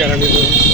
কেরানীগঞ্জ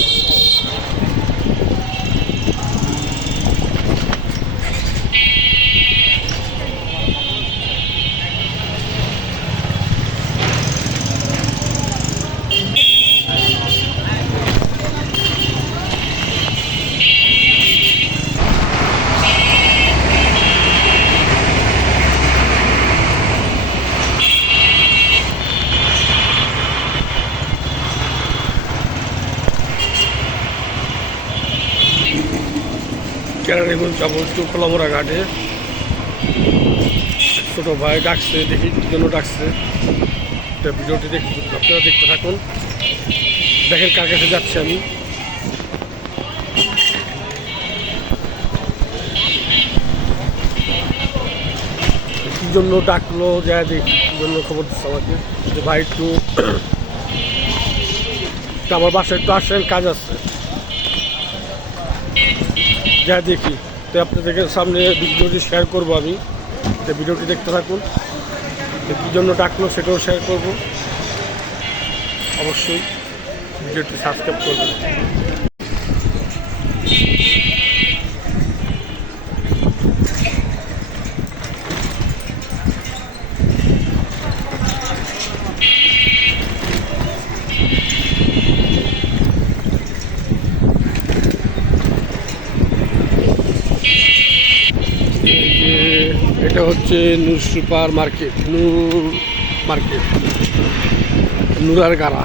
কেরানীগঞ্জ যাব একটু কলামোড়া ঘাটে। ছোটো ভাই ডাকছে, দেখি জন্য ডাকছে। ভিডিওটি দেখ, আপনারা দেখতে থাকুন। দেখেন কার কাছে যাচ্ছে আমি। কি জন্য ডাকলো, যা দেখি, কি জন্য খবর দিচ্ছে আমাকে। যে ভাই একটু আমার বাসায় একটু আসেন, কাজ আছে। যা দেখি, তো আপনাদেরকে সামনে ভিডিওটি শেয়ার করব আমি। তো ভিডিওটি দেখতে থাকুন। তো কী জন্য ডাকলো সেটাও শেয়ার করব। অবশ্যই ভিডিওটি সাবস্ক্রাইব করবেন। হচ্ছে Noor super market Noor market নুরার গাড়া।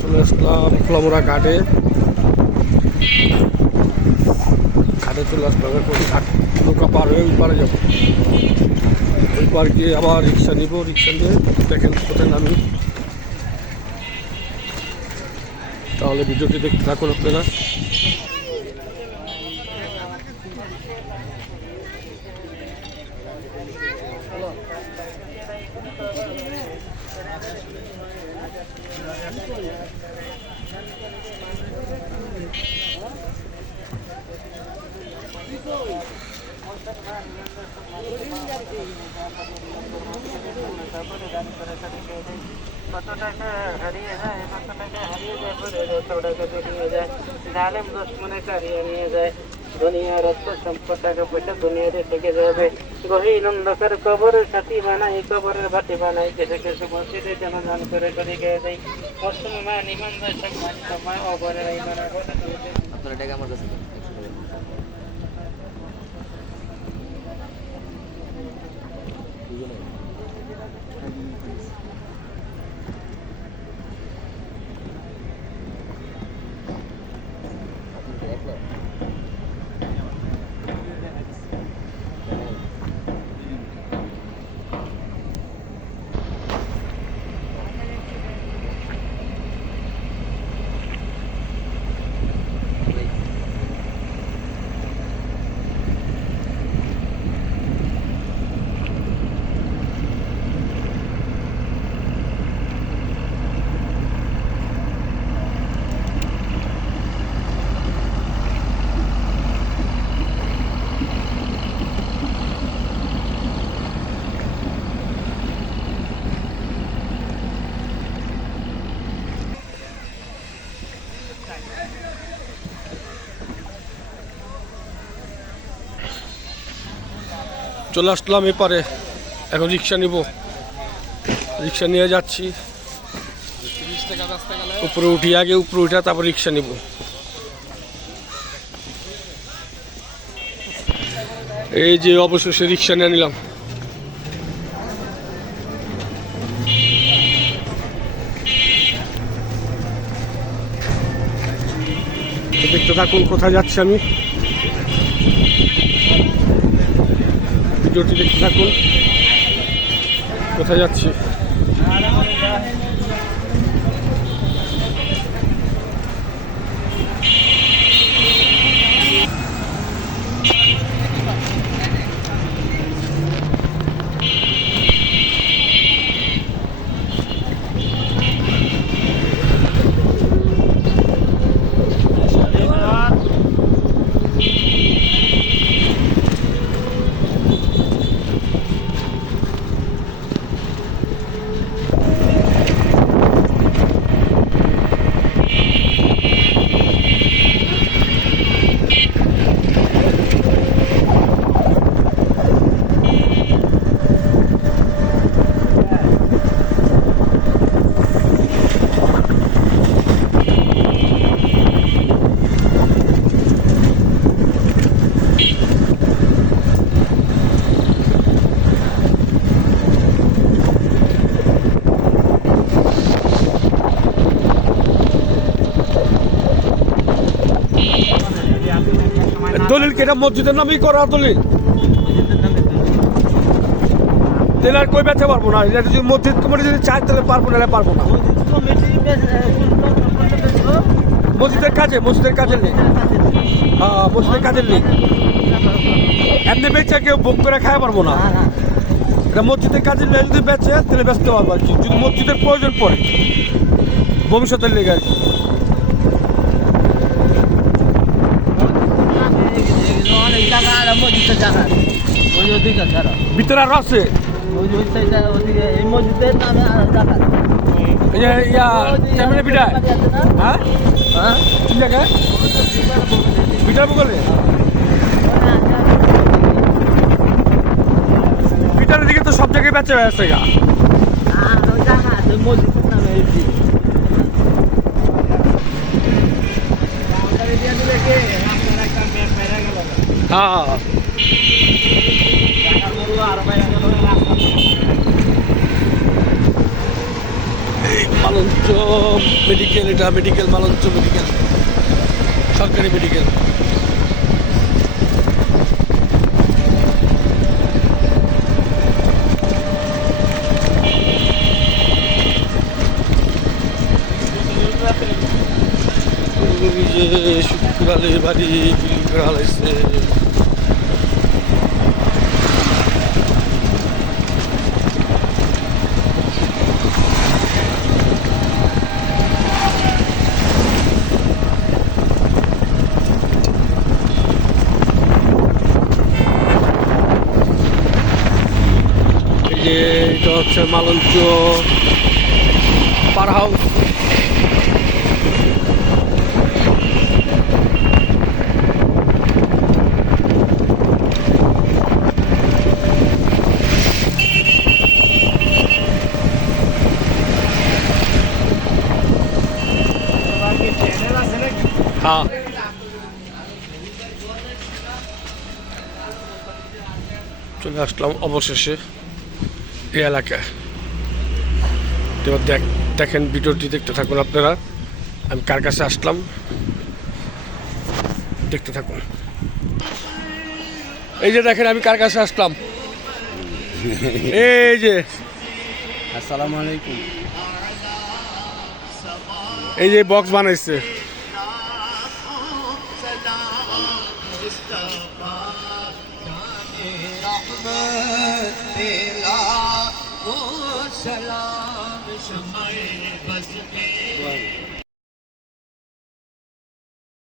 চলে আসলাম ঘাটে। ঘাটে চলে আসতে হবে ঘাট নৌকা পার হয়ে ওই পারে যাব। ওই পার গিয়ে আবার রিক্সা নিব, রিক্সা নিয়ে দেখেন কোথায় নামি। তাহলে ভিডিওটি দেখতে থাকুন আপনারা। কত টাকা হারিয়ে যায় কত যায় পরে যত টাকা নিয়ে যায়, জালেম যায়। দুনিয়ার অর্থ সম্পদ টাকা পয়সা দুনিয়াতে থেকে কবরের সাথী বানাই কেসে কেসে মসজিদে জনদান করে করে গিয়ে দেয়। অসময় নিমন্দার সম্মান সময় আপনার টাকা আমার কাছে চলে আসলাম এপারে। এখন রিক্সা নিব। রিক্সা নিয়ে যাচ্ছি। উপরে উঠি আগে, উপরে উঠে তারপর রিক্সা নিব। এই যে অবশেষে রিক্সা নিয়ে নিলাম। দেখতে থাকুন কোথায় যাচ্ছি আমি। ভিডিওটি দেখতে থাকুন। কোথায় যাচ্ছি? কি এটা মসজিদের নামেই করা তুলি তাহলে আর কই বেচতে পারব না? এটা যদি মসজিদ কমিটি যদি চায়, তাহলে পারব না পারব না। মসজিদের কাজে, মসজিদের কাজের নেই। হ্যাঁ মসজিদের কাজের নেই। এমনি বেচে কেউ বুক করে খাওয়া পারব না। এটা মসজিদের নেই, যদি বেচে, তাহলে বেচতে পারব আর যদি মসজিদের প্রয়োজন পড়ে, ভবিষ্যতের লেগে আর কি। জায়গা আর মসজিদের জায়গা ওই ওদিকে ছাড়া ভিতরে আরও আছে? ওই ওই সাইডে ওদিকে এই মসজিদের জায়গা ইয়া হ্যাঁ? হ্যাঁ? বগলে। পিঠার দিকে তো সব জায়গায় বেচে আছে গা। মসজিদের নামে মালঞ্চ মেডিকেল এটা মেডিকেল মালঞ্চ মেডিকেল সরকারি মেডিকেল শুক্রালে বাড়ি বিল করা হয়েছে এই যে এটা হচ্ছে মালঞ্চ পার হাউস হ্যাঁ চলে আসলাম অবশেষে এই এলাকায়। তো দেখ দেখেন ভিডিওটি দেখতে থাকুন আপনারা। আমি কার কাছে আসলাম? দেখতে থাকুন। এই যে দেখেন আমি কার কাছে আসলাম? এই যে। আসসালামু আলাইকুম। এই যে বক্স বানাইছে।